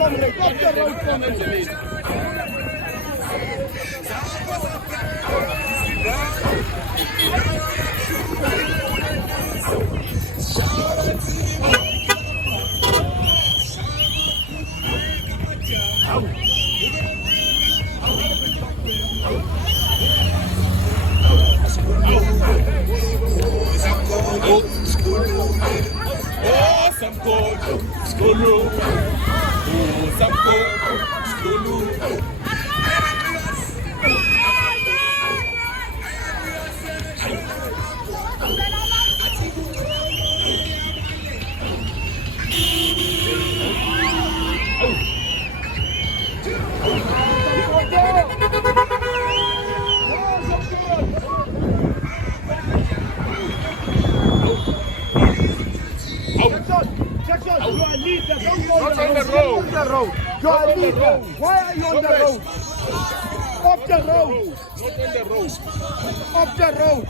comrade. Off the road, comrade. You are leader. Don't go on the road. You are leader. Why are you on the road? Off the road. Not on the road. Off the road.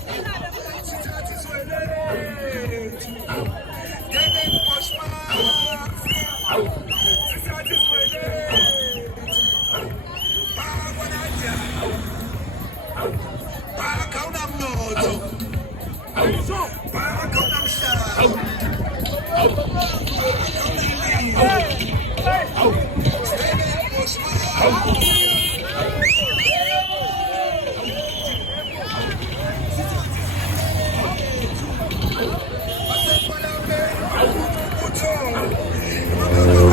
Oh,